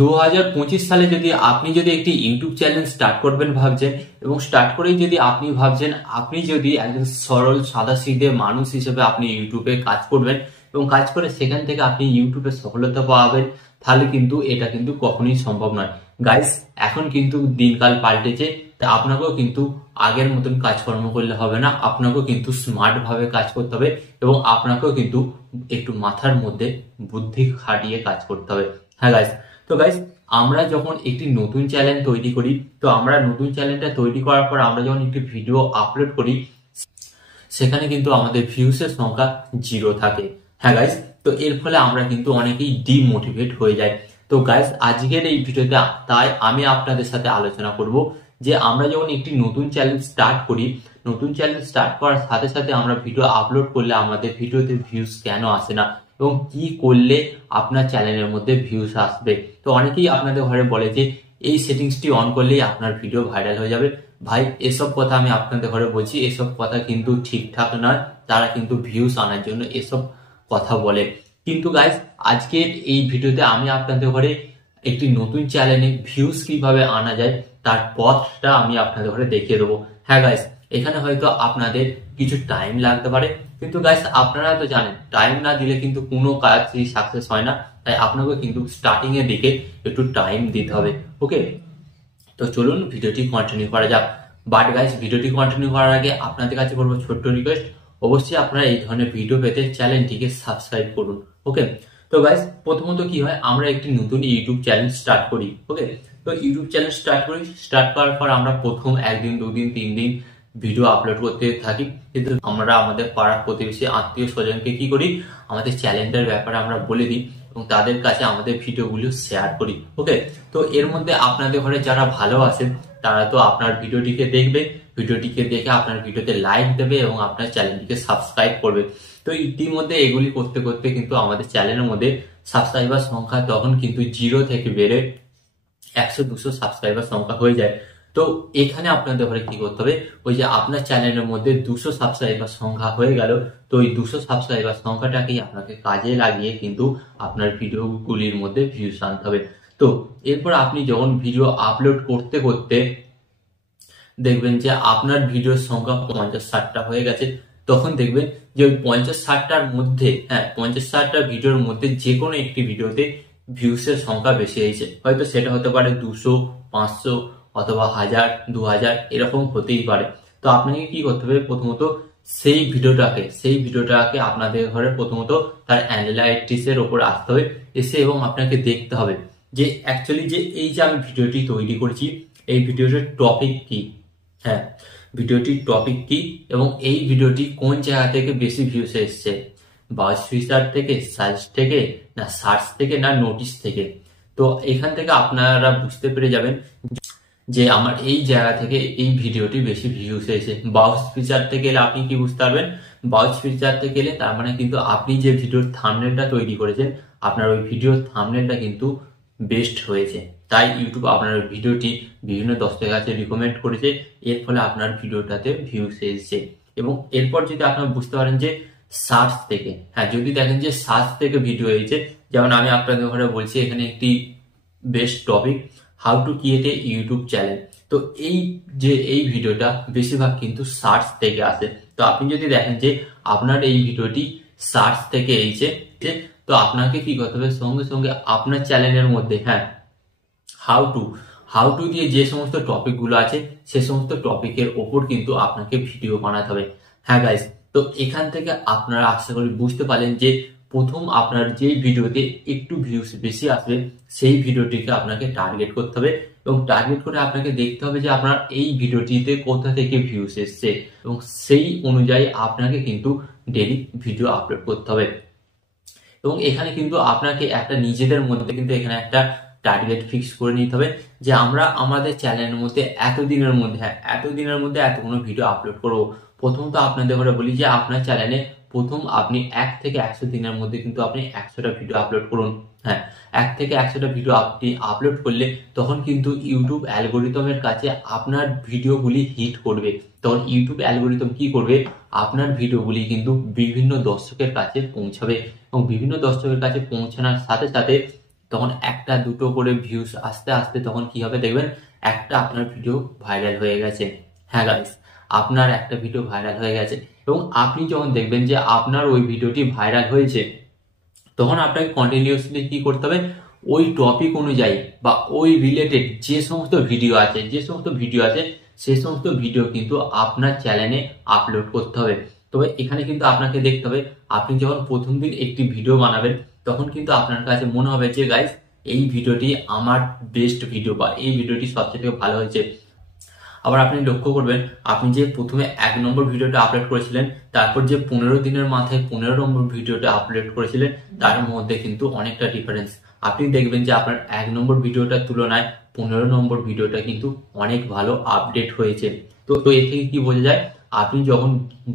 2025 সালে আপনি যদি একটি ইউটিউব চ্যানেল স্টার্ট করবেন ভাবছেন, এবং স্টার্ট করেই যদি আপনি ভাবছেন আপনি যদি একজন সরল সাদাসিধে মানুষ হিসেবে আপনি ইউটিউবে কাজ করবেন এবং কাজ করে সেখান থেকে আপনি ইউটিউবে সফলতা পাবেন, তাহলে কিন্তু এটা কিন্তু কখনোই সম্ভব নয়। গাইস, এখন কিন্তু দিনকাল পাল্টেছে, তা আপনাকেও কিন্তু আগের মতন কাজকর্ম করলে হবে না, আপনাকেও কিন্তু স্মার্ট ভাবে কাজ করতে হবে এবং আপনাকেও কিন্তু একটু মাথার মধ্যে বুদ্ধি খাটিয়ে কাজ করতে হবে। হ্যাঁ গাইস, তো গাইস, আমরা যখন একটি নতুন চ্যানেল তৈরি করি, তো আমরা নতুন চ্যানেলটা তৈরি করার পর আমরা যখন একটি ভিডিও আপলোড করি, সেখানে কিন্তু আমাদের ভিউসের সংখ্যা 0 থাকে। হ্যাঁ গাইস, তো এর ফলে আমরা কিন্তু অনেকেই ডিমোটিভেট হয়ে যায়। তো গাইস, আজকের এই ভিডিওতে তাই আমি আপনাদের সাথে আলোচনা করব যে আমরা যখন একটি নতুন চ্যানেল স্টার্ট করি, নতুন চ্যানেল স্টার্ট করার সাথে সাথে আমরা ভিডিও আপলোড করলে আমাদের ভিডিওতে ভিউজ কেন আসে না এবং কি করলে আপনার চ্যানেলের মধ্যে ভিউজ আসবে। তো অনেকেই আপনাদের ঘরে বলে যে এই সেটিংসটি অন করলেই আপনার ভিডিও ভাইরাল হয়ে যাবে। ভাই, এসব কথা আমি আপনাদের ঘরে বলছি, এসব কথা কিন্তু ঠিকঠাক নয়। তারা কিন্তু ভিউজ আনার জন্য এসব কথা বলে। কিন্তু গাইস, আজকের এই ভিডিওতে আমি আপনাদের ঘরে একটি নতুন চ্যানেলে ভিউজ কিভাবে আনা যায় তার পথটা আমি আপনাদের ঘরে দেখিয়ে দেবো। হ্যাঁ গাইস, এখানে হয়তো আপনাদের কিছু টাইম লাগতে পারে, কিন্তু গাইস আপনারা তো জানেন টাইম না দিলে কিন্তু কোনো কাজই সাকসেস হয় না। তাই আপনাকে কিন্তু স্টার্টিং এর দিকে একটু টাইম দিতে হবে। ওকে, তো চলুন ভিডিওটি কন্টিনিউ করা যাক। বাট গাইস, ভিডিওটি কন্টিনিউ করার আগে আপনাদের কাছে করবো ছোট্ট রিকোয়েস্ট, অবশ্যই আপনারা এই ধরনের ভিডিও পেতে চ্যানেলটিকে সাবস্ক্রাইব করুন। ওকে, তো গাইস, প্রথমত কি হয়, আমরা একটি নতুন ইউটিউব চ্যানেল স্টার্ট করি। ওকে, তো ইউটিউব চ্যানেল স্টার্ট করার পর আমরা প্রথম 1 দিন 2 দিন 3 দিন ভিডিও আপলোড করতে থাকি, কিন্তু আমরা আমাদের পাড়া প্রতিবেশী আত্মীয় স্বজনকে কি করি, আমাদের চ্যানেলটার ব্যাপারে আমরা বলে দিই এবং তাদের কাছে আমাদের ভিডিওগুলো শেয়ার করি। ওকে, তো এর মধ্যে আপনাদের ঘরে যারা ভালো আছেন তারা তো আপনার ভিডিওটিকে দেখবে, ভিডিওটিকে দেখে আপনার ভিডিওতে লাইক দেবে এবং আপনার চ্যানেলটিকে সাবস্ক্রাইব করবে। তো ইতিমধ্যে এগুলি করতে করতে কিন্তু আমাদের চ্যানেলের মধ্যে সাবস্ক্রাইবার সংখ্যা তখন কিন্তু 0 থেকে বেড়ে 100-200 সাবস্ক্রাইবার সংখ্যা হয়ে যায়। তো এখানে আপনাদের ঘরে কি করতে হবে, ওই যে আপনার চ্যানেলের মধ্যে 200 সাবস্ক্রাইবার সংখ্যা হয়ে গেল, তো ওই 200 সাবস্ক্রাইবার সংখ্যাটাকেই আপনাকে কাজে লাগিয়ে কিন্তু আপনার ভিডিওগুলির মধ্যে ভিউজ আনতে হবে। তো এরপর আপনি যখন ভিডিও আপলোড করতে করতে দেখবেন যে আপনার ভিডিওর সংখ্যা 50-60টা হয়ে গেছে, তখন দেখবেন যে ওই 50-60টার মধ্যে, 50-60টা ভিডিওর মধ্যে যে কোনো একটি ভিডিওতে ভিউসের সংখ্যা বেশি হয়েছে। হয়তো সেটা হতে পারে 200, 500 অথবা 1000, 2000 এরকম হতেই পারে। তো আপনাকে কি করতে হবে, প্রথমত সেই ভিডিওটাকে আপনাদের ঘরে প্রথমত তার অ্যানালাইটিক্সের ওপর আসতে হবে, এসে এবং আপনাকে দেখতে হবে যে অ্যাকচুয়ালি যে এই যে আমি ভিডিওটি তৈরি করেছি, এই ভিডিওটির টপিক কি, ভিডিওটির টপিক কি এবং এই ভিডিওটি কোন জায়গা থেকে বেশি ভিউস এসছে, বাজ ফিচার থেকে, সার্চ থেকে, না সার্চ থেকে, না নোটিস থেকে। তো এখান থেকে আপনারা বুঝতে পেরে যাবেন যে আমার এই জায়গা থেকে এই ভিডিওটি বেশি ভিউস এসেছে। বাউস ফিচার থেকে এলে আপনি কি বুঝতে পারবেন, বাউস ফিচার থেকে এলে তার মানে কিন্তু আপনি যে ভিডিওর থাম্বনেলটা তৈরি করেছেন, আপনার ওই ভিডিওর থাম্বনেলটা কিন্তু বেস্ট হয়েছে, তাই ইউটিউব আপনার ওই ভিডিওটি বিভিন্ন দর্শকের কাছে রিকমেন্ড করেছে, এর ফলে আপনার ভিডিওটাতে ভিউস এসেছে। এবং এরপর যদি আপনারা বুঝতে পারেন যে সার্চ থেকে, যদি দেখেন যে সার্চ থেকে ভিডিও এসেছে, যেমন আমি আপনাদের ঘরে বলছি এখানে একটি best topic, how to create a YouTube channel. তো এই ভিডিওটা বেশিরভাগ কিন্তু সার্চ থেকে আসে। তো আপনি যদি দেখেন যে আপনার এই ভিডিওটি সার্চ থেকে এসেছে, তো আপনাকে কি করতে হবে, সঙ্গে সঙ্গে আপনার চ্যানেলের মধ্যে হাউ টু দিয়ে যে সমস্ত টপিক গুলো আছে সে সমস্ত টপিকের ওপর কিন্তু আপনাকে ভিডিও বানাতে হবে। হ্যাঁ গাইস, তো এখান থেকে আপনারা আশা করি বুঝতে পারলেন যে প্রথম আপনার যে ভিডিওতে একটু ভিউস বেশি আসবে সেই ভিডিওটিকে আপনাকে টার্গেট করতে হবে এবং টার্গেট করে আপনাকে দেখতে হবে যে আপনার এই ভিডিওটিতে কোথা থেকে ভিউস এসছে এবং সেই অনুযায়ী আপনাকে কিন্তু ডেইলি ভিডিও আপলোড করতে হবে। এবং এখানে কিন্তু আপনাকে একটা নিজেদের মধ্যে কিন্তু এখানে একটা টার্গেট ফিক্স করে নিতে হবে যে আমরা আমাদের চ্যানেলের মধ্যে এতদিনের মধ্যে এতগুলো ভিডিও আপলোড করব। প্রথমত আপনাদের ঘরে বলি যে আপনার চ্যানেলে প্রথম আপনি 1 থেকে 100 দিনের মধ্যে কিন্তু আপনি 100টা ভিডিও আপলোড করুন। 1 থেকে 100টা ভিডিও আপনি আপলোড করলে তখন কিন্তু ইউটিউব অ্যালগোরিদমের কাছে আপনার ভিডিওগুলি হিট করবে। তখন ইউটিউব অ্যালগোরিদম কি করবে, আপনার ভিডিওগুলি কিন্তু বিভিন্ন দর্শকের কাছে পৌঁছাবে এবং বিভিন্ন দর্শকের কাছে পৌঁছানোর সাথে সাথে তখন একটা দুটো করে ভিউজ আস্তে আস্তে তখন কি হবে দেখবেন একটা আপনার ভিডিও ভাইরাল হয়ে গেছে। হ্যাঁ গাইস, আপনার একটা ভিডিও ভাইরাল হয়ে গেছে এবং আপনি যখন দেখবেন যে আপনার ওই ভিডিওটি ভাইরাল হয়েছে, তখন আপনাকে কন্টিনিউয়াসলি কি করতে হবে, ওই টপিক অনুযায়ী বা ওই রিলেটেড যে সমস্ত ভিডিও আছে সেই সমস্ত ভিডিও কিন্তু আপনার চ্যানেলে আপলোড করতে হবে। তবে এখানে কিন্তু আপনাকে দেখতে হবে, আপনি যখন প্রথম দিন একটি ভিডিও বানাবেন তখন কিন্তু আপনার কাছে মনে হবে যে গাইস এই ভিডিওটি আমার বেস্ট ভিডিও বা এই ভিডিওটি সবচেয়ে ভালো হয়েছে। আবার আপনি লক্ষ্য করবেন, আপনি যে প্রথমে 1 নম্বর ভিডিওটা আপলোড করেছিলেন, তারপর যে 15 দিনের মাথায় 15 নম্বর ভিডিওটা আপলোড করেছিলেন, তার মধ্যে কিন্তু অনেকটা ডিফারেন্স। আপনি দেখবেন যে আপনার 1 নম্বর ভিডিওটার তুলনায় 15 নম্বর ভিডিওটা কিন্তু অনেক ভালো আপডেট হয়েছে। তো এ থেকে কি বোঝা যায়, আপনি যখন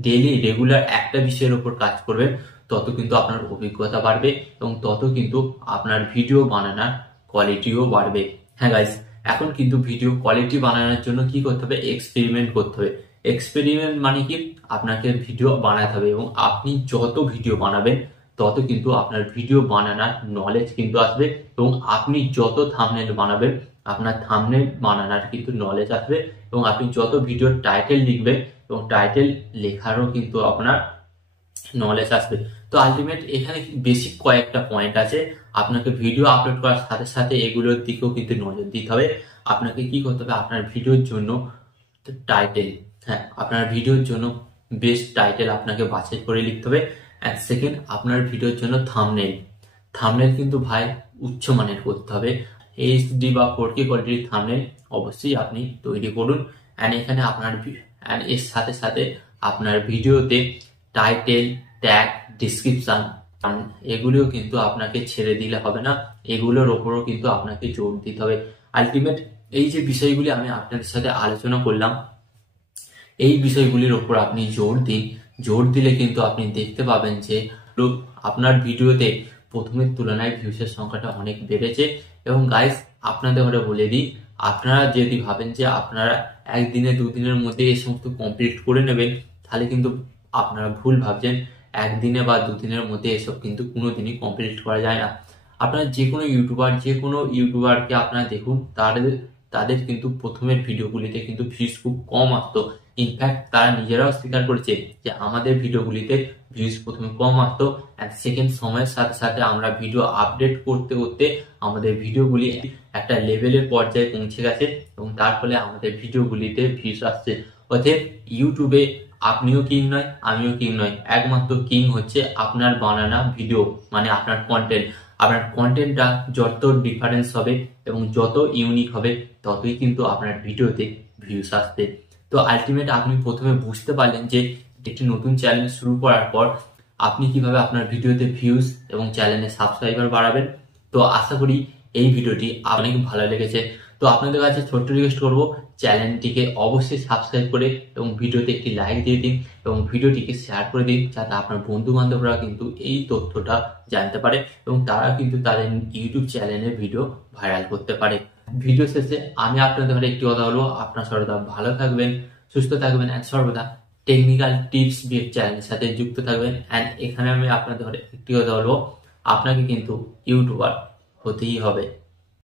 ডেইলি রেগুলার একটা বিষয়ের উপর কাজ করবেন তত কিন্তু আপনার অভিজ্ঞতা বাড়বে এবং তত কিন্তু আপনার ভিডিও বানানোর কোয়ালিটিও বাড়বে। হ্যাঁ গাইস, এখন কিন্তু ভিডিও কোয়ালিটি বানানোর জন্য কি করতে হবে, এক্সপেরিমেন্ট করতে হবে। এক্সপেরিমেন্ট মানে কি, আপনাকে ভিডিও বানাতে হবে এবং আপনি যত ভিডিও বানাবেন তত কিন্তু আপনার ভিডিও বানানোর নলেজ কিন্তু আসবে এবং আপনি যত থাম্বনেল বানাবেন আপনার থাম্বনেল বানানোর কিন্তু নলেজ আসবে এবং আপনি যত ভিডিওর টাইটেল লিখবেন এবং টাইটেল লেখারও কিন্তু আপনার নলেজ আসবে। তো আলটিমেট এখানে বেসিক কয়েকটা পয়েন্ট আছে, আপনাকে ভিডিও আপলোড করার সাথে সাথে এগুলোর দিকেও কিন্তু নজর দিতে হবে। আপনাকে কি করতে হবে, আপনার ভিডিওর জন্য টাইটেল, হ্যাঁ আপনার ভিডিওর জন্য বেস্ট টাইটেল আপনাকে বাছাই করে লিখতে হবে। অ্যান্ড সেকেন্ড, আপনার ভিডিওর জন্য থাম্বনেল কিন্তু ভাই উচ্চমানের করতে হবে। এইচডি বা 4K কোয়ালিটির থাম্বনেল অবশ্যই আপনি তৈরি করুন। অ্যান্ড এখানে আপনার এর সাথে সাথে আপনার ভিডিওতে টাইটেল, ট্যাগ, ডিসক্রিপশন এগুলিও কিন্তু আপনাকে ছেড়ে দিলে হবে না, এগুলোর ওপরও কিন্তু আপনাকে জোর দিতে হবে। আলটিমেট এই যে বিষয়গুলি আমি আপনাদের সাথে আলোচনা করলাম, এই বিষয়গুলির ওপর আপনি জোর দিলে কিন্তু আপনি দেখতে পাবেন যে আপনার ভিডিওতে প্রথমের তুলনায় ভিউসের সংখ্যাটা অনেক বেড়েছে। এবং গাইস, আপনাদের ঘরে বলে দিই, আপনারা যদি ভাবেন যে আপনারা একদিনে দুদিনের মধ্যে এই সমস্ত কমপ্লিট করে নেবেন, তাহলে কিন্তু আপনারা ভুল ভাবছেন। একদিনে বা দুদিনের মধ্যে এসব কিন্তু কোনোদিনই কমপ্লিট করা যায় না। আপনারা যে কোনো ইউটিউবারকে আপনারা দেখুন, তাদের কিন্তু প্রথমের ভিডিওগুলিতে কিন্তু ভিউজ খুব কম আসতো। ইনফ্যাক্ট তারা নিজেরাও স্বীকার করেছে যে আমাদের ভিডিওগুলিতে ভিউজ প্রথমে কম আসতো, অ্যান্ড সেকেন্ড সময়ের সাথে সাথে আমরা ভিডিও আপডেট করতে করতে আমাদের ভিডিওগুলি একটা লেভেলের পর্যায়ে পৌঁছে গেছে এবং তার ফলে আমাদের ভিডিওগুলিতে ভিউজ আসছে। অতএব ইউটিউবে আপনিও কিং নয়, আমিও কিং নয়, একমাত্র কিং হচ্ছে আপনার বানানো ভিডিও, মানে আপনার কন্টেন্ট। আপনার কন্টেন্টটা যত ডিফারেন্স হবে এবং যত ইউনিক হবে ততই কিন্তু আপনার ভিডিওতে ভিউজ আসবে। তো আলটিমেট আপনি প্রথমে বুঝতে পারলেন যে একটি নতুন চ্যানেল শুরু করার পর আপনি কিভাবে আপনার ভিডিওতে ভিউজ এবং চ্যানেলে সাবস্ক্রাইবার বাড়াবেন। তো আশা করি এই ভিডিওটি অনেক ভালো লেগেছে। তো আপনাদের কাছে ছোট্ট রিকোয়েস্ট করবো, চ্যানেলটিকে অবশ্যই সাবস্ক্রাইব করে এবং ভিডিওতে একটি লাইক দিয়ে দিন এবং ভিডিওটিকে শেয়ার করে দিন, যাতে আপনার বন্ধু বান্ধবরা কিন্তু এই তথ্যটা জানতে পারে এবং তারা কিন্তু তাদের ইউটিউব চ্যানেলে ভিডিও ভাইরাল করতে পারে। ভিডিও শেষে আমি আপনাদের ঘরে একটি কথা বলবো, আপনার সর্বদা ভালো থাকবেন, সুস্থ থাকবেন অ্যান্ড সর্বদা টেকনিক্যাল টিপস বিএড চ্যানেলের সাথে যুক্ত থাকবেন। অ্যান্ড এখানে আমি আপনাদের ঘরে একটি কথা বলবো, আপনাকে কিন্তু ইউটিউবার হতেই হবে।